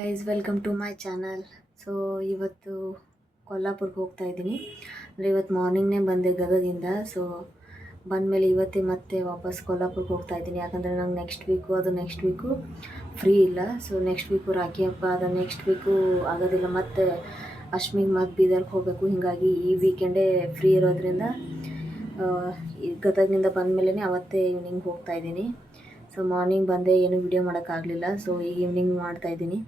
Guys welcome to my channel. So ಇವತ್ತು ಕೊಲ್ಲಾಪುರ್ಗೆ ಹೋಗ್ತಾ ಇದ್ದೀನಿ. ಅಂದರೆ ಇವತ್ತು ಮಾರ್ನಿಂಗ್ನೇ ಬಂದೆ ಗದಗಿಂದ. ಸೊ ಬಂದಮೇಲೆ ಇವತ್ತೇ ಮತ್ತೆ ವಾಪಸ್ ಕೊಲ್ಲಾಪುರ್ಗೆ ಹೋಗ್ತಾ ಇದ್ದೀನಿ. ಯಾಕಂದರೆ ನಂಗೆ ನೆಕ್ಸ್ಟ್ ವೀಕು ಫ್ರೀ ಇಲ್ಲ. ಸೊ ನೆಕ್ಸ್ಟ್ ವೀಕು ರಾಖಿ ಹಬ್ಬ, ಅದು ನೆಕ್ಸ್ಟ್ ವೀಕು ಆಗೋದಿಲ್ಲ. ಮತ್ತು ಅಷ್ಟಮಿಗೆ ಮತ್ತೆ ಬೀದರ್ಗೆ ಹೋಗಬೇಕು. ಹೀಗಾಗಿ ಈ ವೀಕೆಂಡೇ ಫ್ರೀ ಇರೋದ್ರಿಂದ ಗದಗಿನಿಂದ ಬಂದಮೇಲೆ ಅವತ್ತೇ ಈವ್ನಿಂಗ್ ಹೋಗ್ತಾ ಇದ್ದೀನಿ. ಸೊ ಮಾರ್ನಿಂಗ್ ಬಂದೆ, ಏನೂ ವಿಡಿಯೋ ಮಾಡೋಕ್ಕಾಗಲಿಲ್ಲ. ಸೊ ಈಗ ಈವ್ನಿಂಗ್ ಮಾಡ್ತಾಯಿದ್ದೀನಿ.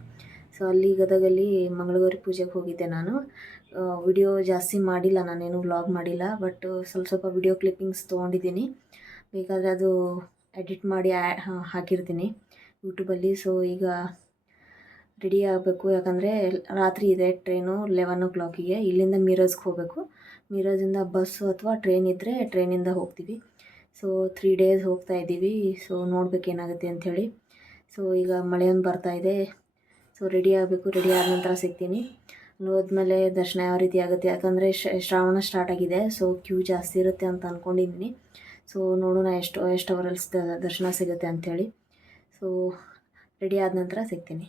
ಸೊ ಅಲ್ಲಿ ಗದಗಲ್ಲಿ ಮಂಗಳಗೌರಿ ಪೂಜೆಗೆ ಹೋಗಿದ್ದೆ ನಾನು. ವಿಡಿಯೋ ಜಾಸ್ತಿ ಮಾಡಿಲ್ಲ, ನಾನೇನು ವ್ಲಾಗ್ ಮಾಡಿಲ್ಲ. ಬಟ್ ಸ್ವಲ್ಪ ವಿಡಿಯೋ ಕ್ಲಿಪ್ಪಿಂಗ್ಸ್ ತೊಗೊಂಡಿದ್ದೀನಿ. ಬೇಕಾದರೆ ಅದು ಎಡಿಟ್ ಮಾಡಿ ಹಾಕಿರ್ತೀನಿ ಯೂಟ್ಯೂಬಲ್ಲಿ. ಸೊ ಈಗ ರೆಡಿ ಆಗಬೇಕು, ಯಾಕಂದರೆ ರಾತ್ರಿ ಇದೆ ಟ್ರೈನು 11 o'clock. ಇಲ್ಲಿಂದ ಮಿರಜ್ಗೆ ಹೋಗಬೇಕು. ಮಿರಜಿಂದ ಬಸ್ಸು ಅಥವಾ ಟ್ರೈನ್ ಇದ್ದರೆ ಟ್ರೈನಿಂದ ಹೋಗ್ತೀವಿ. ಸೊ 3 days ಹೋಗ್ತಾ ಇದ್ದೀವಿ. ಸೊ ನೋಡ್ಬೇಕು ಏನಾಗುತ್ತೆ ಅಂಥೇಳಿ. ಸೊ ಈಗ ಮಳೆ ಒಂದು ಬರ್ತಾಯಿದೆ. ಸೊ ರೆಡಿ ಆಗಬೇಕು. ರೆಡಿ ಆದ ನಂತರ ಸಿಗ್ತೀನಿ. ಹೋದ್ಮೇಲೆ ದರ್ಶನ ಯಾವ ರೀತಿ ಆಗುತ್ತೆ, ಯಾಕಂದರೆ ಶ್ರಾವಣ ಸ್ಟಾರ್ಟ್ ಆಗಿದೆ. ಸೊ ಕ್ಯೂ ಜಾಸ್ತಿ ಇರುತ್ತೆ ಅಂತ ಅಂದ್ಕೊಂಡಿದ್ದೀನಿ. ಸೊ ನೋಡೋಣ ಎಷ್ಟು ಅವರಲ್ಲಿ ದರ್ಶನ ಸಿಗುತ್ತೆ ಅಂಥೇಳಿ. ಸೊ ರೆಡಿ ಆದ ನಂತರ ಸಿಗ್ತೀನಿ.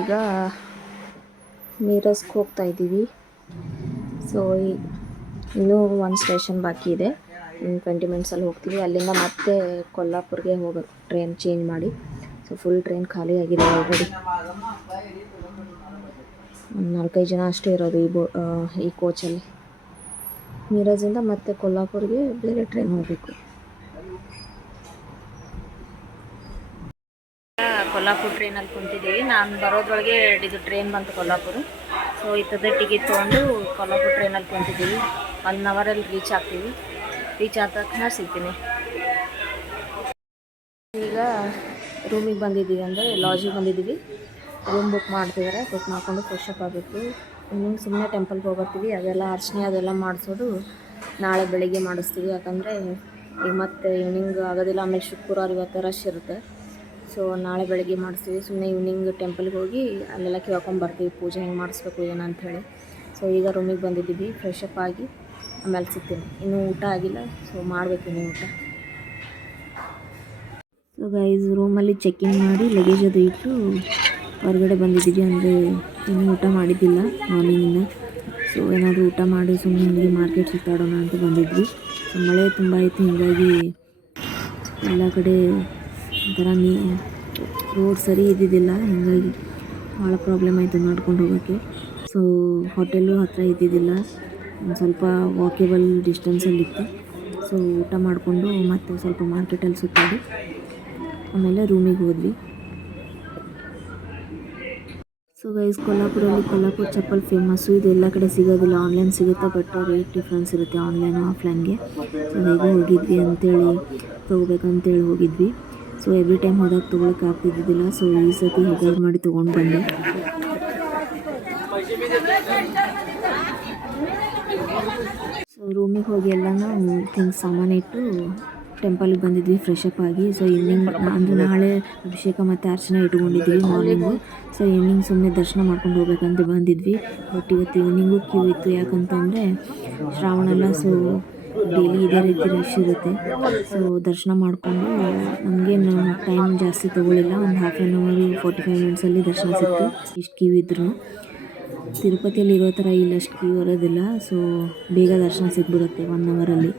ಈಗ ಮಿರಜ್ಗೆ ಹೋಗ್ತಾ ಇದ್ದೀವಿ. ಸೊ ಇನ್ನೂ ಒಂದು ಸ್ಟೇಷನ್ ಬಾಕಿ ಇದೆ. 20 minutesಲ್ಲಿ ಹೋಗ್ತೀವಿ. ಅಲ್ಲಿಂದ ಮತ್ತೆ ಕೊಲ್ಲಾಪುರ್ಗೆ ಹೋಗಬೇಕು ಟ್ರೈನ್ ಚೇಂಜ್ ಮಾಡಿ. ಸೊ ಫುಲ್ ಟ್ರೈನ್ ಖಾಲಿ ಆಗಿದೆ ಆಲ್ರೆಡಿ. ಒಂದು 4-5 ಜನ ಅಷ್ಟೇ ಇರೋದು ಈ ಕೋಚಲ್ಲಿ. ಮಿರಜಿಂದ ಮತ್ತೆ ಕೊಲ್ಲಾಪುರ್ಗೆ ಬೇರೆ ಟ್ರೈನ್ ಹೋಗಬೇಕು. ಕೊಲ್ಲಾಪುರ ಟ್ರೈನಲ್ಲಿ ಕುಂತಿದ್ದೀವಿ. ನಾನು ಬರೋದ್ರೊಳಗೆ ಇದು ಟ್ರೈನ್ ಬಂತು ಕೊಲ್ಲಾಪುರ. ಸೊ ಇತ್ತದ ಟಿಕೆಟ್ ತೊಗೊಂಡು ಕೊಲ್ಲಾಪುರ ಟ್ರೈನಲ್ಲಿ ಕುಂತಿದ್ದೀವಿ. 1 hour ರೀಚ್ ಆಗ್ತೀವಿ. ರೀಚ್ ಆದ ತಕ್ಷಣ ಸಿಗ್ತೀನಿ. ಈಗ ರೂಮಿಗೆ ಬಂದಿದ್ದೀವಿ, ಅಂದರೆ ಲಾಡ್ಜಿಗೆ ಬಂದಿದ್ದೀವಿ. ರೂಮ್ ಬುಕ್ ಮಾಡ್ತಿದ್ದಾರೆ. ಬುಕ್ ಮಾಡಿಕೊಂಡು ಫ್ರೆಶ್ ಅಪ್ ಆಗಬೇಕು. ಇನ್ನೂ ಸುಮ್ಮನೆ ಟೆಂಪಲ್ಗೆ ಹೋಗ್ಬರ್ತೀವಿ. ಅದೆಲ್ಲ ಅರ್ಚನೆ ಅದೆಲ್ಲ ಮಾಡಿಸೋದು ನಾಳೆ ಬೆಳಿಗ್ಗೆ ಮಾಡಿಸ್ತೀವಿ. ಯಾಕಂದರೆ ಈಗ ಮತ್ತೆ ಈವ್ನಿಂಗ್ ಆಗೋದಿಲ್ಲ. ಆಮೇಲೆ ಶುಕ್ರವಾರ ಇವತ್ತು ರಶ್ ಇರುತ್ತೆ. ಸೊ ನಾಳೆ ಬೆಳಗ್ಗೆ ಮಾಡಿಸ್ತೀವಿ. ಸುಮ್ಮನೆ ಈವ್ನಿಂಗ್ ಟೆಂಪಲ್ಗೆ ಹೋಗಿ ಅಲ್ಲೆಲ್ಲ ಕೇಳ್ಕೊಂಬರ್ತೀವಿ ಪೂಜೆ ಹೆಂಗೆ ಮಾಡಿಸ್ಬೇಕು ಏನಂಥೇಳಿ. ಸೊ ಈಗ ರೂಮಿಗೆ ಬಂದಿದ್ದೀವಿ. ಫ್ರೆಶ್ ಅಪ್ ಆಗಿ ಆಮೇಲೆ ಸಿಗ್ತೀನಿ. ಇನ್ನೂ ಊಟ ಆಗಿಲ್ಲ. ಸೊ ಮಾಡಬೇಕು ಇನ್ನೂ ಊಟ. ಸೊ ಗೈಸ್, ರೂಮಲ್ಲಿ ಚೆಕ್ಕಿಂಗ್ ಮಾಡಿ ಲಗೇಜ್ ಅದು ಇಟ್ಟು ಹೊರಗಡೆ ಬಂದಿದ್ದೀವಿ. ಅಂದರೆ ಇನ್ನೂ ಊಟ ಮಾಡಿದ್ದಿಲ್ಲ ಮಾರ್ನಿಂಗಿಂದ. ಸೊ ಏನಾದರೂ ಊಟ ಮಾಡಿ ಸುಮ್ಮನೆ ಹಿಂಗೆ ಮಾರ್ಕೆಟ್ ಸುತ್ತಾಡೋಣ ಅಂತ ಬಂದಿದ್ವಿ. ಸೊ ಮಳೆ ತುಂಬ ಆಯಿತು. ಹೀಗಾಗಿ ಎಲ್ಲ ಕಡೆ ಒಂಥರ ರೋಡ್ ಸರಿ ಇದ್ದಿದ್ದಿಲ್ಲ. ಹೀಗಾಗಿ ಭಾಳ ಪ್ರಾಬ್ಲಮ್ ಆಯಿತು ನಡ್ಕೊಂಡು ಹೋಗೋಕ್ಕೆ. ಸೊ ಹೋಟೆಲು ಹತ್ತಿರ ಇದ್ದಿದ್ದಿಲ್ಲ, ಒಂದು ಸ್ವಲ್ಪ ವಾಕೇಬಲ್ ಡಿಸ್ಟೆನ್ಸಲ್ಲಿತ್ತು. ಸೊ ಊಟ ಮಾಡಿಕೊಂಡು ಮತ್ತೆ ಸ್ವಲ್ಪ ಮಾರ್ಕೆಟಲ್ಲಿ ಸುತ್ತಾಡಿ ಆಮೇಲೆ ರೂಮಿಗೆ ಹೋದ್ವಿ. ಸೊ ಗೈಸ್, ಕೊಲ್ಲಾಪುರ ಚಪ್ಪಲ್ ಫೇಮಸ್ಸು. ಇದು ಎಲ್ಲ ಕಡೆ ಸಿಗೋದಿಲ್ಲ. ಆನ್ಲೈನ್ ಸಿಗುತ್ತೆ, ಬಟ್ ರೇಟ್ ಡಿಫ್ರೆನ್ಸ್ ಇರುತ್ತೆ ಆನ್ಲೈನು ಆಫ್ಲೈನ್ಗೆ. ಸೊ ಹೇಗೆ ಹೋಗಿದ್ವಿ ಅಂತೇಳಿ ತೊಗೋಬೇಕಂತೇಳಿ ಹೋಗಿದ್ವಿ. ಸೊ ಎವ್ರಿ ಟೈಮ್ ಹೋದಾಗ ತೊಗೊಳಕ್ಕೆ ಆಗ್ತಿದ್ದಿದ್ದಿಲ್ಲ. ಸೊ ಈ ಸತಿ ಹೇಗಾದ್ರು ಮಾಡಿ ತೊಗೊಂಡು ಬಂದೆ. ಸೊ ರೂಮಿಗೆ ಹೋಗಿ ಎಲ್ಲನೂ ಥಿಂಗ್ಸ್ ಸಾಮಾನು ಇಟ್ಟು ಟೆಂಪಲ್ಗೆ ಬಂದಿದ್ವಿ ಫ್ರೆಶ್ ಅಪ್ ಆಗಿ. ಸೊ ಈವ್ನಿಂಗ್ ಅಂದರೆ ನಾಳೆ ಅಭಿಷೇಕ ಮತ್ತು ಅರ್ಚನೆ ಇಟ್ಕೊಂಡಿದ್ವಿ ಮಾರ್ನಿಂಗು. ಸೊ ಈವ್ನಿಂಗ್ ಸುಮ್ಮನೆ ದರ್ಶನ ಮಾಡ್ಕೊಂಡು ಹೋಗ್ಬೇಕಂತ ಬಂದಿದ್ವಿ. ಬಟ್ ಇವತ್ತು ಈವ್ನಿಂಗು ಕ್ಯೂ ಇತ್ತು. ಯಾಕಂತಂದರೆ ಶ್ರಾವಣ ಎಲ್ಲ. ಸೊ ಡೈಲಿ ಇದೇ ರೀತಿ ರಶ್ ಇರುತ್ತೆ. ಸೊ ದರ್ಶನ ಮಾಡಿಕೊಂಡು ನಮಗೇನು ಟೈಮ್ ಜಾಸ್ತಿ ತೊಗೊಳಿಲ್ಲ. ಒಂದು 1/2 hour 45 minutesಲ್ಲಿ ದರ್ಶನ ಸಿಕ್ತು. ಇಷ್ಟು ಕ್ಯೂ ಇದ್ರೂ ತಿರುಪತಿಯಲ್ಲಿ ಇರೋ ಥರ ಇಲ್ಲ, ಅಷ್ಟು ಕ್ಯೂ ಇರೋದಿಲ್ಲ. ಸೊ ಬೇಗ ದರ್ಶನ ಸಿಗ್ಬಿಡುತ್ತೆ 1 hourಲ್ಲಿ.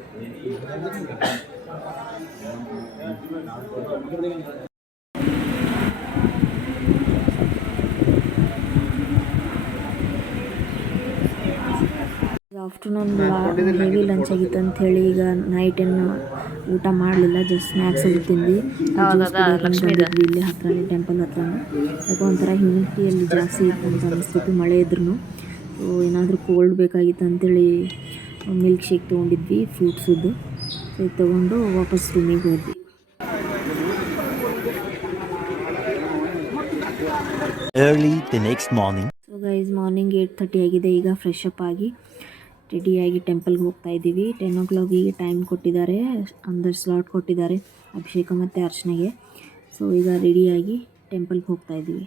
ಆಫ್ಟರ್ನೂನ್ ಹೆವಿ ಲಂಚ್ ಆಗಿತ್ತು ಅಂಥೇಳಿ ಈಗ ನೈಟ್ ಏನು ಊಟ ಮಾಡಲಿಲ್ಲ, ಜಸ್ಟ್ ಸ್ನ್ಯಾಕ್ಸ್ ಅದು ತಿಂದು ಬಂದಿದ್ವಿ ಇಲ್ಲಿ ಹತ್ರನೇ ಟೆಂಪಲ್ ಹತ್ರನೇ. ಯಾಕೋ ಒಂಥರ ಹ್ಯೂಮಿಡಿಟಿ ಅಲ್ಲಿ ಜಾಸ್ತಿ ಇತ್ತು ಅಂತ ಅನಿಸ್ತಿತ್ತು ಮಳೆ ಇದ್ರೂ. ಸೊ ಏನಾದರೂ ಕೋಲ್ಡ್ ಬೇಕಾಗಿತ್ತು ಅಂಥೇಳಿ ಮಿಲ್ಕ್ ಶೇಕ್ ತೊಗೊಂಡಿದ್ವಿ ಫ್ರೂಟ್ಸದ್ದು. ಸೊ ಇದು ತೊಗೊಂಡು ವಾಪಸ್ ರೂಮಿಗೆ ಹೋದ್ವಿ. Early the next morning. So guys morning 8:30 ಆಗಿದೆ. ಈಗ ಫ್ರೆಶ್ ಅಪ್ ಆಗಿ ರೆಡಿಯಾಗಿ ಟೆಂಪಲ್ಗೆ ಹೋಗ್ತಾ ಇದ್ದೀವಿ. 10 o'clock ಟೈಮ್ ಕೊಟ್ಟಿದ್ದಾರೆ, ಅಂದರೆ ಸ್ಲಾಟ್ ಕೊಟ್ಟಿದ್ದಾರೆ ಅಭಿಷೇಕ ಮತ್ತು ಅರ್ಚನೆಗೆ. ಸೊ ಈಗ ರೆಡಿಯಾಗಿ ಟೆಂಪಲ್ಗೆ ಹೋಗ್ತಾ ಇದ್ದೀವಿ.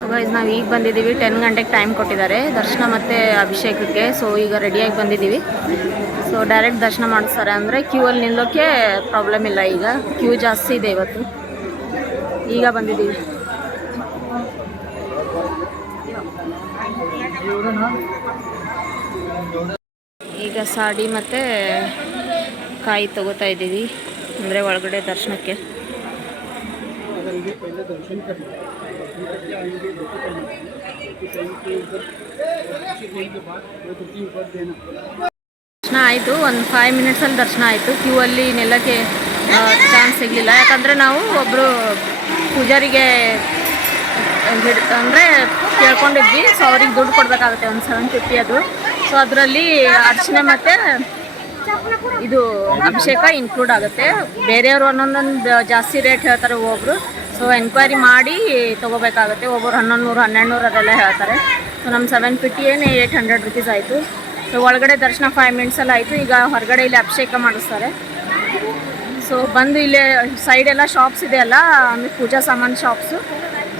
ಗೈಸ್ ನಾವು ಈಗ ಬಂದಿದ್ದೀವಿ. 10 ಗಂಟೆಗೆ ಟೈಮ್ ಕೊಟ್ಟಿದ್ದಾರೆ ದರ್ಶನ ಮತ್ತು ಅಭಿಷೇಕಕ್ಕೆ. ಸೊ ಈಗ ರೆಡಿಯಾಗಿ ಬಂದಿದ್ದೀವಿ. ಸೊ ಡೈರೆಕ್ಟ್ ದರ್ಶನ ಮಾಡಿಸ್ತಾರೆ, ಅಂದರೆ ಕ್ಯೂ ಅಲ್ಲಿ ನಿಲ್ಲೋಕ್ಕೆ ಪ್ರಾಬ್ಲಮ್ ಇಲ್ಲ. ಈಗ ಕ್ಯೂ ಜಾಸ್ತಿ ಇದೆ ಇವತ್ತು. ಈಗ ಬಂದಿದ್ದೀವಿ. ಈಗ ಸಾಡಿ ಮತ್ತು ಕಾಯಿ ತಗೋತಾ ಇದ್ದೀವಿ, ಅಂದರೆ ಒಳಗಡೆ ದರ್ಶನಕ್ಕೆ. ದರ್ಶನ ಆಯಿತು, ಒಂದು 5 ಮಿನಿಟ್ಸಲ್ಲಿ ದರ್ಶನ ಆಯಿತು. ಕ್ಯೂ ಅಲ್ಲಿ ನಿಲ್ಲಕ್ಕೆ ಚಾನ್ಸ್ ಸಿಗಲಿಲ್ಲ, ಯಾಕಂದರೆ ನಾವು ಒಬ್ಬರು ಪೂಜಾರಿಗೆ ಅಂದರೆ ಕೇಳ್ಕೊಂಡಿದ್ವಿ. ಸೊ ಅವ್ರಿಗೆ ದುಡ್ಡು ಕೊಡಬೇಕಾಗುತ್ತೆ, ಒಂದು 750 ಅದು. ಸೊ ಅದರಲ್ಲಿ ಅರ್ಚನೆ ಮತ್ತು ಇದು ಅಭಿಷೇಕ ಇನ್ಕ್ಲೂಡ್ ಆಗುತ್ತೆ. ಬೇರೆಯವರು ಒಂದೊಂದೊಂದು ಜಾಸ್ತಿ ರೇಟ್ ಹೇಳ್ತಾರೆ ಒಬ್ಬರು. ಸೊ ಎನ್ಕ್ವೈರಿ ಮಾಡಿ ತೊಗೋಬೇಕಾಗುತ್ತೆ. ಒಬ್ಬರು 1100 1200 ಅದೆಲ್ಲ ಹೇಳ್ತಾರೆ. ಸೊ ನಮ್ಮ 750 ಏನು 800 rupees ಆಯಿತು. ಸೊ ಒಳಗಡೆ ದರ್ಶನ 5 ಮಿನಿಟ್ಸಲ್ಲಿ ಆಯಿತು. ಈಗ ಹೊರಗಡೆ ಇಲ್ಲಿ ಅಭಿಷೇಕ ಮಾಡಿಸ್ತಾರೆ. ಸೊ ಬಂದು ಇಲ್ಲೇ ಸೈಡೆಲ್ಲ ಶಾಪ್ಸ್ ಇದೆಯಲ್ಲ, ಆಮೇಲೆ ಪೂಜಾ ಸಾಮಾನು ಶಾಪ್ಸು.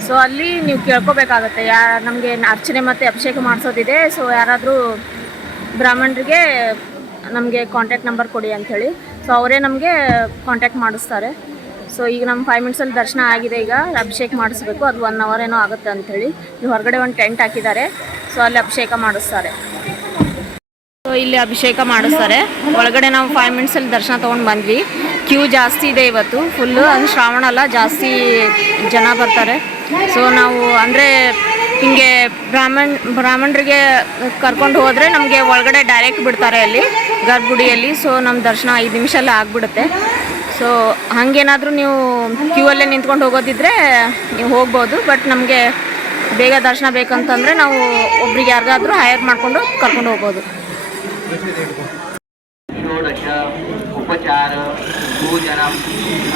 ಸೊ ಅಲ್ಲಿ ನೀವು ಕೇಳ್ಕೊಬೇಕಾಗತ್ತೆ, ನಮಗೆ ಅರ್ಚನೆ ಮತ್ತು ಅಭಿಷೇಕ ಮಾಡಿಸೋದಿದೆ. ಸೊ ಯಾರಾದರೂ ಬ್ರಾಹ್ಮಣರಿಗೆ ನಮಗೆ ಕಾಂಟ್ಯಾಕ್ಟ್ ನಂಬರ್ ಕೊಡಿ ಅಂಥೇಳಿ. ಸೊ ಅವರೇ ನಮಗೆ ಕಾಂಟ್ಯಾಕ್ಟ್ ಮಾಡಿಸ್ತಾರೆ. ಸೊ ಈಗ ನಮ್ಮ 5 ಮಿನಿಟ್ಸಲ್ಲಿ ದರ್ಶನ ಆಗಿದೆ. ಈಗ ಅಭಿಷೇಕ ಮಾಡಿಸ್ಬೇಕು, ಅದು 1 hour ಏನೋ ಆಗುತ್ತೆ ಅಂಥೇಳಿ. ಇಲ್ಲಿ ಹೊರಗಡೆ ಒಂದು ಟೆಂಟ್ ಹಾಕಿದ್ದಾರೆ. ಸೊ ಅಲ್ಲಿ ಅಭಿಷೇಕ ಮಾಡಿಸ್ತಾರೆ. ಸೊ ಇಲ್ಲಿ ಅಭಿಷೇಕ ಮಾಡಿಸ್ತಾರೆ. ಒಳಗಡೆ ನಾವು 5 ಮಿನಿಟ್ಸಲ್ಲಿ ದರ್ಶನ ತೊಗೊಂಡು ಬಂದ್ವಿ. ಕ್ಯೂ ಜಾಸ್ತಿ ಇದೆ ಇವತ್ತು ಫುಲ್ಲು, ಅದು ಶ್ರಾವಣ ಅಲ್ಲ, ಜಾಸ್ತಿ ಜನ ಬರ್ತಾರೆ. ಸೊ ನಾವು ಅಂದರೆ ಹಿಂಗೆ ಬ್ರಾಹ್ಮಣರಿಗೆ ಕರ್ಕೊಂಡು ಹೋದರೆ ನಮಗೆ ಒಳಗಡೆ ಡೈರೆಕ್ಟ್ ಬಿಡ್ತಾರೆ ಅಲ್ಲಿ ಗರ್ಭಗುಡಿಯಲ್ಲಿ. ಸೊ ನಮ್ಮ ದರ್ಶನ 5 ನಿಮಿಷಲ್ಲೇ ಆಗಿಬಿಡುತ್ತೆ. ಸೊ ಹಾಗೇನಾದರೂ ನೀವು ಕ್ಯೂ ಅಲ್ಲೇ ನಿಂತ್ಕೊಂಡು ಹೋಗೋದಿದ್ರೆ ನೀವು ಹೋಗ್ಬೋದು. ಬಟ್ ನಮಗೆ ಬೇಗ ದರ್ಶನ ಬೇಕಂತಂದರೆ ನಾವು ಒಬ್ರಿಗೆ ಯಾರಿಗಾದರೂ ಹೈರ್ ಮಾಡಿಕೊಂಡು ಕರ್ಕೊಂಡು ಹೋಗ್ಬೋದು. उपचार भोजनम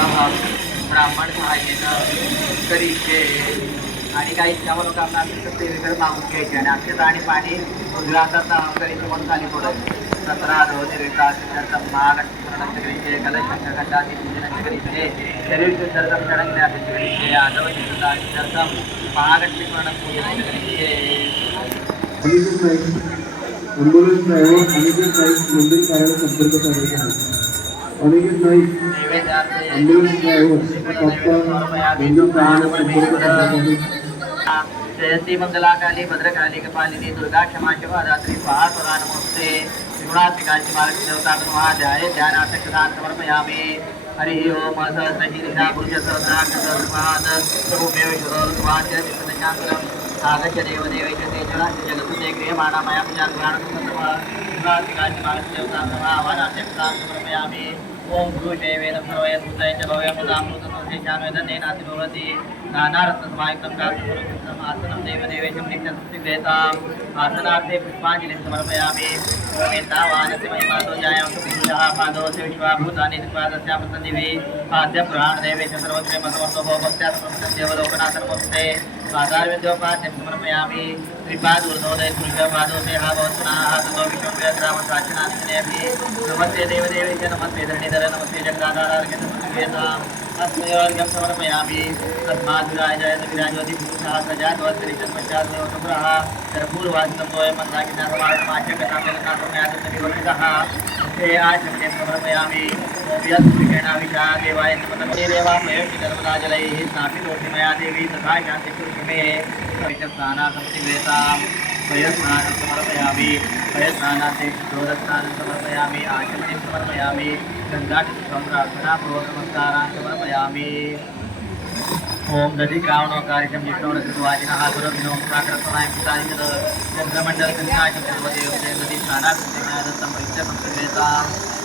अहम ब्राह्मण सहाय्येन करिष्ये आणि काही इच्छा मनोकामना असतील तर ते विकर मागून घ्यायचे आणि अक्षता आणि पाणी उद्रासात करीचे म्हणून खाली पडत. सत्राद निर्विकास महागणपती करिष्ये कलशंकरखंडादी पूजनाचे करिष्ये शरीर शुद्धर्थम षडंगण्याचे करिष्ये आदव शुद्धार्थम महागणपती पूजनाचे करिष्ये. ॲम्ब्युलन्स ड्रायव्हर अनिकेत नाईक मंदिर कार्यालय संपर्क साधायचा आहे. अनिकेत नाईक ॲम्ब्युलन्स ड्रायव्हर तात्काळ मंदिर कार्यालय संपर्क साधायचा आहे. जयंती मंगलाकाली भद्रकाली कपालिनी दुर्गा क्षमा शिवा रात्रि स्वाहा स्वरा नमस्ते त्रिगुणात्मिकांची मार्ग देवता ध्याय ध्यानार्थक दान समर्पयामि. हरि ओम सहस्रशीर्षा पुरुष सहस्राक्षरस्मात् प्रभुमेव ईश्वरोऽस्मात् विष्णुशाङ्करम् आगच्छ देवदेवेश तेजराश्च जगत्सुते क्रियमाणा मया पूजाङ्कुराणसमः त्रिगुणात्मिकांची मार्ग देवता आवाहनार्थक दान समर्पयामि. ओम गुरुशे वेदं सर्वय सुतय च भव्यमुदामृतशेषान्वेदनेनाति भवति नानारत्नसमायुक्तं कान्तपुरुषं आसनं देवदेवेशं नित्यं स्थिग्धेताम्. आसनार्थे पुष्पाञ्जलिं समर्पयामि. ओमेतावानस्य महिमातो जायमसुभिषः पादोऽस्य विश्वाभूतानि त्रिपादस्यामृतदिवि पाद्यपुराणदेवेश सर्वक्षेमसमर्थो भवत्यात्मं देवलोकनाथनमोस्ते पादारविद्योपाद्यं समर्पयामि. त्रिपादूर्धोदय तुल्यपादोऽस्य भवत्पुनः आततो विश्वव्यग्रामसाक्षिणान्यपि. नमस्ते देवदेवेश नमस्ते धरणीधर नमस्ते जगदाधारार्घ्यम् अस्मयोर्घ्यं समर्पयामि. तस्माद्विराय जयत विराजोतिपुरुषः सजातवत्रिशन्मश्चाद्वयोगप्रः कर्पूरवासितं तोयं मन्दाकिनाथमाचकनाथनाथम्यादविवर्तितः ते आचमने समर्पयामि यत्विकेणाविषा देवाय नमः देवामय नर्मदाजलैः स्नापितोऽसि मया देवी तथा शान्ति कुरु मे स्नानासंसिवेतां वयस्नानं समर्पयामि वयस्नानान्ते शुद्धोदस्नानं समर्पयामि आचमने समर्पयामि गन्धाक्षं प्रार्थनापूर्वक नमस्कारान् समर्पयामि ओम दधि कावणोकारिकं जिष्णोरसुवाचिनः सुरभिनो प्राकृतनाय पिताजित चन्द्रमण्डलकन्याय सर्वदेवते दधि स्नानाकृत्यं परिचयं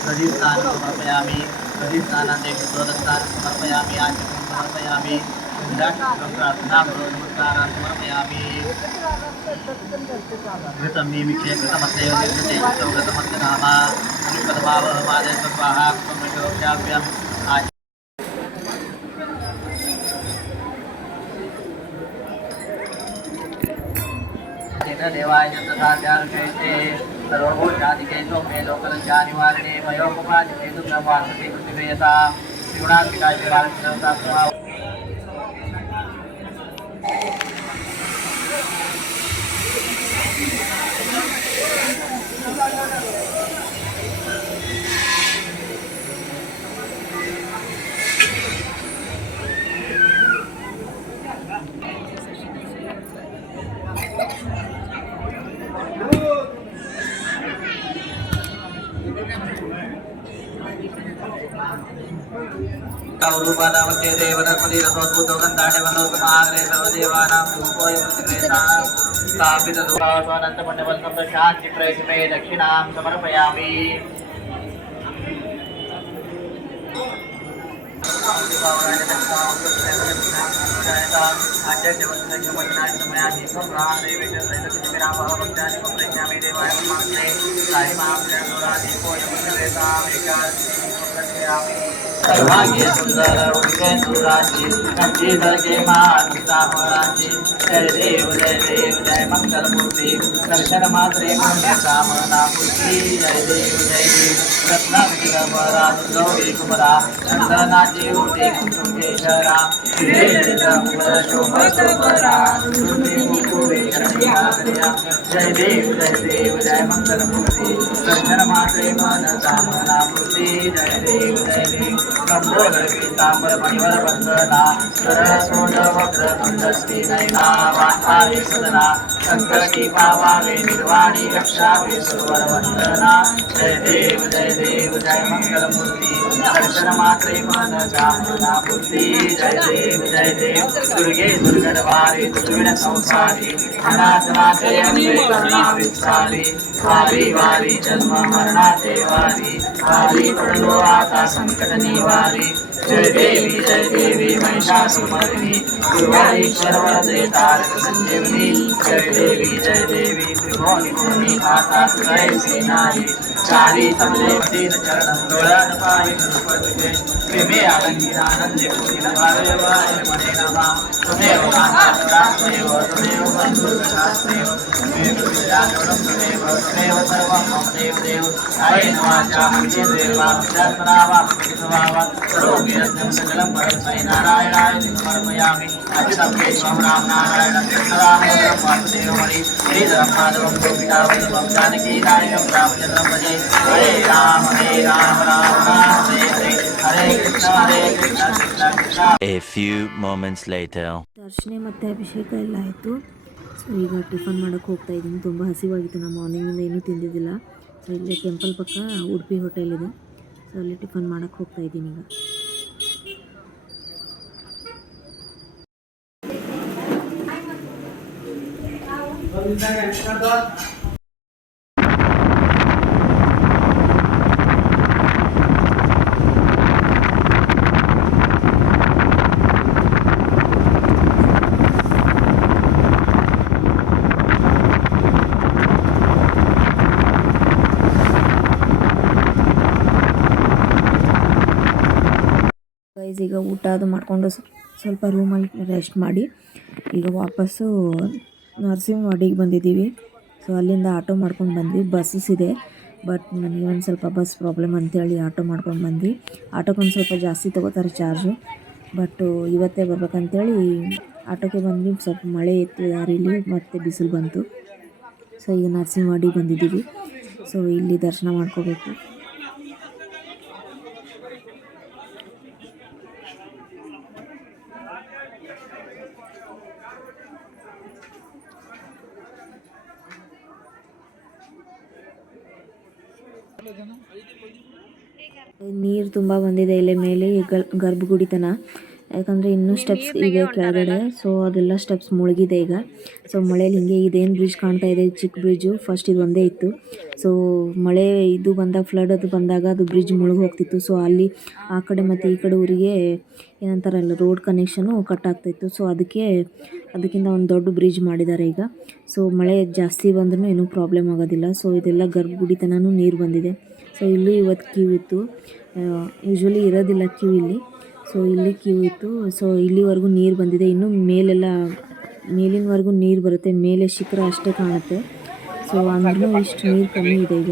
दधि स्नानं समर्पयामि दधि स्नानान्ते शुद्धोदस्नानं समर्पयामि आचमनं समर्पयामि गन्धाक्षं प्रार्थनापूर्वक नमस्कारान् समर्पयामि घृतं मीमिक्षे घृतमस्यैव निर्गते घृतमस्य नाम अनुपदमावहमादय स्वाहा कुम्भयोक्षाभ्यम् देवाय तथा ध्यानकृते सर्वभूतादिके सौम्ये लोकलज्जानिवारिणे मयोपमादिके दुर्गवासते पृथिवेयता त्रिगुणात्मिकाय देवालयता रूपादावते देवदत्पति रसोद्भूतो गन्धाडे वलोकमाग्रे सर्वदेवानां रूपोऽयं प्रतिवेदां स्थापितदूरासनन्तमण्डपं शान्तिप्रयतिमे दक्षिणां समर्पयामि सर्वांगी सुंदर उनके सुराजी संजीव के माता पराजी जय देव जय मंगल मूर्ति दर्शन मात्रे पुण्य कामना मूर्ति जय देव रत्नागिरा गौरी कुमरा चंदनाची उठी कुंकेश्वरा जय देव जय मंगल मूर्ति दर्शन मात्रे मन कामना मूर्ति जय देव कंबोदर पीतांबर मणिवर वंदना सरसोड वक्र तुंडस्ती नयना वातारी सदना संकटी पावावे निर्वाणी रक्षावे सुवर वंदना जय देव जय मंगल मूर्ति दर्शन मात्रे मन कामना मूर्ति जय देव दुर्गे दुर्गणवारी दुर्गण संसारी अनाथनाथे अंबे करुणा विस्तारी वारी वारी जन्म मरणाचे वारी पडलो आता संकट निवारी जय देवी महिषासुमर्दिनी दुर्वारी शर्वदे तारक संजीवनी जय देवी त्रिभुवनी भूमि खाता तुरय सेनारी चारी तमले तीन चरण डोळ्यान पाय गणपतीचे प्रेमे आनंदी पूर्ण वारे वारे मने नमा तुमेव नाथमेव बंधुर्गशास्त्रेव तुमेव विद्यानोरं तुमेव सर्वं मम देव आयेन वाचा महेन्द्रेवा विद्यात्मनावा कृष्णवावा करोमि यज्ञं सकलं परस्मै नारायणाय समर्पयामि अच्युतं केशवं राम नारायणं कृष्णरामचन्द्रं वासुदेवमणि श्रीधरं माधवं गोपिकावल्लभं जानकीनायकं रामचन्द्रं भजे हरे Ram Ram Hare Hare Krishna Krishna A few moments later. ದರ್ಶನ ಮತ್ತು ಅಭಿಷೇಕ ಎಲ್ಲ ಆಯಿತು. ಸೊ ಈಗ ಟಿಫನ್ ಮಾಡೋಕ್ಕೆ ಹೋಗ್ತಾ ಇದ್ದೀನಿ. ತುಂಬ ಹಸಿವಾಗಿತ್ತು. ನಾನು ಮಾರ್ನಿಂಗಿಂದ ಏನೂ ತಿಂದಿದ್ದಿಲ್ಲ. ಸೊ ಇಲ್ಲಿ ಟೆಂಪಲ್ ಪಕ್ಕ ಉಡುಪಿ ಹೋಟೆಲ್ ಇದೆ. ಸೊ ಅಲ್ಲಿ ಟಿಫನ್ ಮಾಡೋಕ್ಕೆ ಹೋಗ್ತಾ ಇದ್ದೀನಿ ಈಗ. ಈಗ ಊಟ ಅದು ಮಾಡಿಕೊಂಡು ಸ್ವಲ್ಪ ರೂಮಲ್ಲಿ ರೆಸ್ಟ್ ಮಾಡಿ ಈಗ ವಾಪಸ್ಸು ನರಸಿಂಹವಾಡಿಗೆ ಬಂದಿದ್ದೀವಿ. ಸೊ ಅಲ್ಲಿಂದ ಆಟೋ ಮಾಡ್ಕೊಂಡು ಬಂದ್ವಿ. ಬಸ್ಸಸ್ ಇದೆ, ಬಟ್ ನನಗೆ ಒಂದು ಸ್ವಲ್ಪ ಬಸ್ ಪ್ರಾಬ್ಲಮ್ ಅಂತೇಳಿ ಆಟೋ ಮಾಡ್ಕೊಂಡು ಬಂದ್ವಿ. ಆಟೋಕ್ಕೊಂದು ಸ್ವಲ್ಪ ಜಾಸ್ತಿ ತೊಗೋತಾರೆ ಚಾರ್ಜು, ಬಟ್ ಇವತ್ತೇ ಬರ್ಬೇಕಂತೇಳಿ ಆಟೋಕ್ಕೆ ಬಂದ್ವಿ. ಸ್ವಲ್ಪ ಮಳೆ ಇತ್ತು ದಾರಿಲಿ, ಮತ್ತು ಬಿಸಿಲು ಬಂತು. ಸೊ ಈಗ ನರಸಿಂಹವಾಡಿಗೆ ಬಂದಿದ್ದೀವಿ. ಸೊ ಇಲ್ಲಿ ದರ್ಶನ ಮಾಡ್ಕೋಬೇಕು. ನೀರು ತುಂಬ ಬಂದಿದೆ ಇಲ್ಲಿ ಮೇಲೆ ಗರ್ಭಗುಡಿ ತನ, ಯಾಕಂದರೆ ಇನ್ನೂ ಸ್ಟೆಪ್ಸ್ ಇದೆ ಕೆಳಗಡೆ. ಸೊ ಅದೆಲ್ಲ ಸ್ಟೆಪ್ಸ್ ಮುಳುಗಿದೆ ಈಗ. ಸೊ ಮಳೇಲಿ ಹಿಂಗೆ ಇದೇನು ಬ್ರಿಡ್ಜ್ ಕಾಣ್ತಾ ಇದೆ, ಚಿಕ್ಕ ಬ್ರಿಡ್ಜು, ಫಸ್ಟ್ ಇದು ಒಂದೇ ಇತ್ತು. ಸೊ ಮಳೆ ಇದು ಬಂದಾಗ, ಫ್ಲಡ್ ಅದು ಬಂದಾಗ ಅದು ಬ್ರಿಡ್ಜ್ ಮುಳುಗಿ ಹೋಗ್ತಿತ್ತು. ಸೊ ಅಲ್ಲಿ ಆ ಕಡೆ ಮತ್ತು ಈ ಕಡೆ ಊರಿಗೆ ಏನಂತಾರಲ್ಲ ರೋಡ್ ಕನೆಕ್ಷನು ಕಟ್ ಆಗ್ತಾಯಿತ್ತು. ಸೊ ಅದಕ್ಕಿಂತ ಒಂದು ದೊಡ್ಡ ಬ್ರಿಡ್ಜ್ ಮಾಡಿದ್ದಾರೆ ಈಗ. ಸೊ ಮಳೆ ಜಾಸ್ತಿ ಬಂದ್ರೂ ಏನೂ ಪ್ರಾಬ್ಲಮ್ ಆಗೋದಿಲ್ಲ. ಸೊ ಇದೆಲ್ಲ ಗರ್ಭಗುಡಿ ತನೂ ನೀರು ಬಂದಿದೆ. ಸೊ ಇಲ್ಲೂ ಇವತ್ತು ಕ್ಯೂ ಇತ್ತು, ಯೂಶ್ವಲಿ ಇರೋದಿಲ್ಲ ಕ್ಯೂ ಇಲ್ಲಿ. ಸೊ ಇಲ್ಲಿ ಕ್ಯೂ ಇತ್ತು. ಸೊ ಇಲ್ಲಿವರೆಗೂ ನೀರು ಬಂದಿದೆ. ಇನ್ನೂ ಮೇಲಿನವರೆಗೂ ನೀರು ಬರುತ್ತೆ, ಮೇಲೆ ಶಿಖರ ಅಷ್ಟೇ ಕಾಣುತ್ತೆ. ಸೊ ಅಂದ್ರೂ ಇಷ್ಟು ನೀರು ಕಮ್ಮಿ ಇದೆ ಈಗ.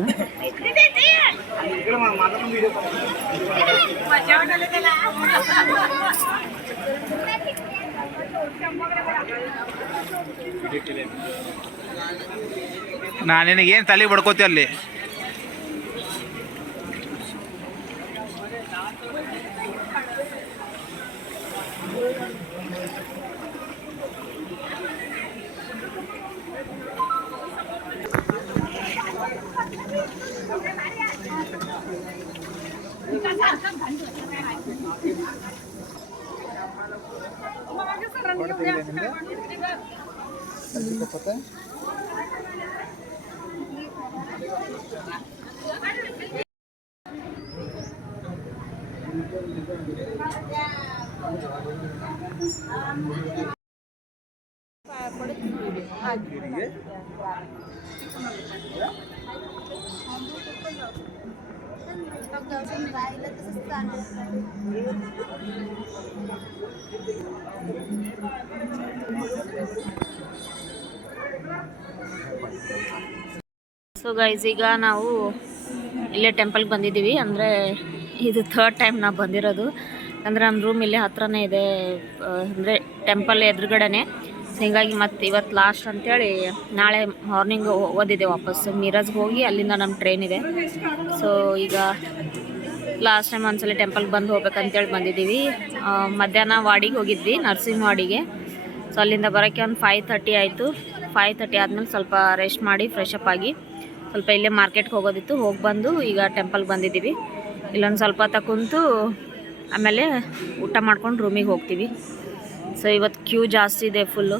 ನಾನೇನು ತಲೆ ಬಡ್ಕೋತಿ ಅಲ್ಲಿ. ಸೊ ಗೈಸ್, ಈಗ ನಾವು ಇಲ್ಲೇ ಟೆಂಪಲ್ಗೆ ಬಂದಿದ್ದೀವಿ. ಅಂದರೆ ಇದು 3rd ಟೈಮ್ ನಾವು ಬಂದಿರೋದು. ಅಂದರೆ ನಮ್ಮ ರೂಮ್ ಇಲ್ಲೇ ಹತ್ರನೇ ಇದೆ, ಅಂದರೆ ಟೆಂಪಲ್ ಎದುರುಗಡೆನೆ. ಸೊ ಹೀಗಾಗಿ ಮತ್ತು ಇವತ್ತು ಲಾಸ್ಟ್ ಅಂಥೇಳಿ ನಾಳೆ ಮಾರ್ನಿಂಗ್ ಓದಿದೆ ವಾಪಸ್ಸು ಮೀರಜ್ಗೆ ಹೋಗಿ ಅಲ್ಲಿಂದ ನಮ್ಮ ಟ್ರೈನ್ ಇದೆ. ಸೊ ಈಗ ಲಾಸ್ಟ್ ಟೈಮ್ ಒಂದ್ಸಲ ಟೆಂಪಲ್ಗೆ ಬಂದು ಹೋಗ್ಬೇಕಂತೇಳಿ ಬಂದಿದ್ದೀವಿ. ಮಧ್ಯಾಹ್ನ ವಾಡಿಗೆ ಹೋಗಿದ್ವಿ, ನರ್ಸಿಂಗ್ ವಾಡಿಗೆ. ಸೊ ಅಲ್ಲಿಂದ ಬರೋಕ್ಕೆ ಒಂದು 5:30 ಆಯಿತು. 5:30 ಆದಮೇಲೆ ಸ್ವಲ್ಪ ರೆಸ್ಟ್ ಮಾಡಿ ಫ್ರೆಶ್ ಅಪ್ ಆಗಿ ಸ್ವಲ್ಪ ಇಲ್ಲೇ ಮಾರ್ಕೆಟ್ಗೆ ಹೋಗೋದಿತ್ತು, ಹೋಗಿ ಬಂದು ಈಗ ಟೆಂಪಲ್ಗೆ ಬಂದಿದ್ದೀವಿ. ಇಲ್ಲೊಂದು ಸ್ವಲ್ಪ ಕುಂತು ಆಮೇಲೆ ಊಟ ಮಾಡ್ಕೊಂಡು ರೂಮಿಗೆ ಹೋಗ್ತೀವಿ. ಸೊ ಇವತ್ತು ಕ್ಯೂ ಜಾಸ್ತಿ ಇದೆ ಫುಲ್ಲು.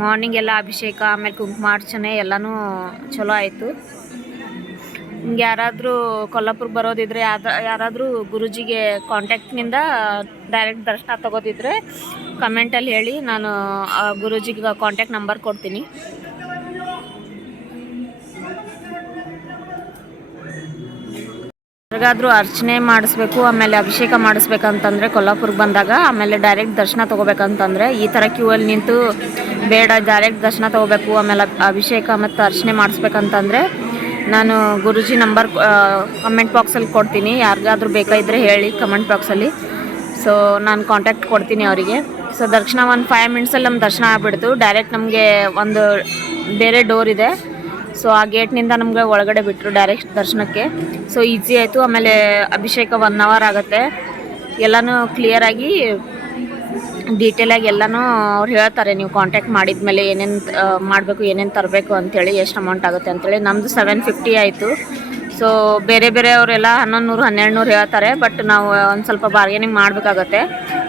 ಮಾರ್ನಿಂಗ್ ಎಲ್ಲ ಅಭಿಷೇಕ ಆಮೇಲೆ ಕುಂಕುಮಾರ್ಚನೆ ಎಲ್ಲನೂ ಚಲೋ ಆಯಿತು. ನಿಮ್ಗೆ ಯಾರಾದರೂ ಕೊಲ್ಲಾಪುರಕ್ಕೆ ಬರೋದಿದ್ರೆ, ಯಾರಾದರೂ ಗುರೂಜಿಗೆ ಕಾಂಟ್ಯಾಕ್ಟ್ನಿಂದ ಡೈರೆಕ್ಟ್ ದರ್ಶನ ತಗೋದಿದ್ರೆ ಕಮೆಂಟಲ್ಲಿ ಹೇಳಿ, ನಾನು ಗುರೂಜಿಗೆ ಕಾಂಟ್ಯಾಕ್ಟ್ ನಂಬರ್ ಕೊಡ್ತೀನಿ. ಯಾರಿಗಾದರೂ ಅರ್ಚನೆ ಮಾಡಿಸ್ಬೇಕು ಆಮೇಲೆ ಅಭಿಷೇಕ ಮಾಡಿಸ್ಬೇಕಂತಂದರೆ ಕೊಲ್ಲಾಪುರಕ್ಕೆ ಬಂದಾಗ, ಆಮೇಲೆ ಡೈರೆಕ್ಟ್ ದರ್ಶನ ತೊಗೋಬೇಕಂತಂದರೆ ಈ ಥರ ಕ್ಯೂ ಅಲ್ಲಿ ನಿಂತು ಬೇಡ, ಡೈರೆಕ್ಟ್ ದರ್ಶನ ತೊಗೋಬೇಕು ಆಮೇಲೆ ಅಭಿಷೇಕ ಮತ್ತು ಅರ್ಚನೆ ಮಾಡಿಸ್ಬೇಕಂತಂದರೆ ನಾನು ಗುರೂಜಿ ನಂಬರ್ ಕಮೆಂಟ್ ಬಾಕ್ಸಲ್ಲಿ ಕೊಡ್ತೀನಿ. ಯಾರಿಗಾದ್ರೂ ಬೇಕಾಗಿದ್ದರೆ ಹೇಳಿ ಕಮೆಂಟ್ ಬಾಕ್ಸಲ್ಲಿ. ಸೊ ನಾನು ಕಾಂಟ್ಯಾಕ್ಟ್ ಕೊಡ್ತೀನಿ ಅವರಿಗೆ. ಸೊ ದರ್ಶನ ಒಂದು 5 ಮಿನಿಟ್ಸಲ್ಲಿ ನಮ್ಮ ದರ್ಶನ ಆಗಿಬಿಡ್ತು. ಡೈರೆಕ್ಟ್ ನಮಗೆ ಒಂದು ಬೇರೆ ಡೋರ್ ಇದೆ. ಸೊ ಆ ಗೇಟ್ನಿಂದ ನಮ್ಗೆ ಒಳಗಡೆ ಬಿಟ್ಟರು ಡೈರೆಕ್ಟ್ ದರ್ಶನಕ್ಕೆ. ಸೊ ಈಸಿ ಆಯಿತು. ಆಮೇಲೆ ಅಭಿಷೇಕ 1 ಅವರ್ ಆಗುತ್ತೆ. ಎಲ್ಲನೂ ಕ್ಲಿಯರಾಗಿ ಡೀಟೇಲಾಗಿ ಎಲ್ಲನೂ ಅವ್ರು ಹೇಳ್ತಾರೆ, ನೀವು ಕಾಂಟ್ಯಾಕ್ಟ್ ಮಾಡಿದ್ಮೇಲೆ ಏನೇನು ಮಾಡಬೇಕು, ಏನೇನು ತರಬೇಕು ಅಂಥೇಳಿ, ಎಷ್ಟು ಅಮೌಂಟ್ ಆಗುತ್ತೆ ಅಂಥೇಳಿ. ನಮ್ಮದು 750 ಆಯಿತು. ಸೊ ಬೇರೆಯವರೆಲ್ಲ 1100 1200 ಹೇಳ್ತಾರೆ. ಬಟ್ ನಾವು ಒಂದು ಸ್ವಲ್ಪ ಬಾರ್ಗೇನಿಂಗ್ ಮಾಡಬೇಕಾಗತ್ತೆ.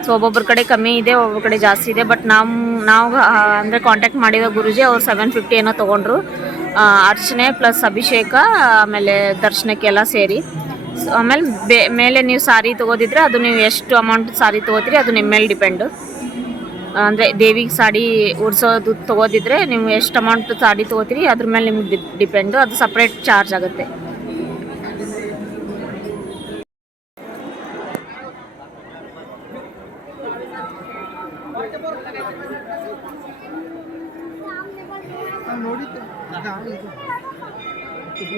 ಸೊ ಒಬ್ಬೊಬ್ಬರ ಕಡೆ ಕಮ್ಮಿ ಇದೆ, ಒಬ್ಬೊಬ್ಬರ ಕಡೆ ಜಾಸ್ತಿ ಇದೆ. ಬಟ್ ನಾವು ಅಂದರೆ ಕಾಂಟ್ಯಾಕ್ಟ್ ಮಾಡಿದ ಗುರೂಜಿ ಅವ್ರು 750 ಏನೋ ತೊಗೊಂಡ್ರು. ಅರ್ಚನೆ ಪ್ಲಸ್ ಅಭಿಷೇಕ ಆಮೇಲೆ ದರ್ಶನಕ್ಕೆಲ್ಲ ಸೇರಿ. ಸೊ ಆಮೇಲೆ ಮೇಲೆ ನೀವು ಸಾರಿ ತೊಗೋದಿದ್ರೆ ಅದು ನೀವು ಎಷ್ಟು ಅಮೌಂಟ್ ಸಾರಿ ತೊಗೋತೀರಿ ಅದು ನಿಮ್ಮ ಮೇಲೆ ಡಿಪೆಂಡು. ಅಂದರೆ ದೇವಿಗೆ ಸಾಡಿ ಉಡ್ಸೋದು ತೊಗೋದಿದ್ರೆ ನೀವು ಎಷ್ಟು ಅಮೌಂಟ್ ಸಾಡಿ ತೊಗೋತೀರಿ ಅದ್ರ ಮೇಲೆ ನಿಮ್ಗೆ ಡಿಪೆಂಡು. ಅದು ಸಪ್ರೇಟ್ ಚಾರ್ಜ್ ಆಗುತ್ತೆ.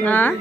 ಹಾಂ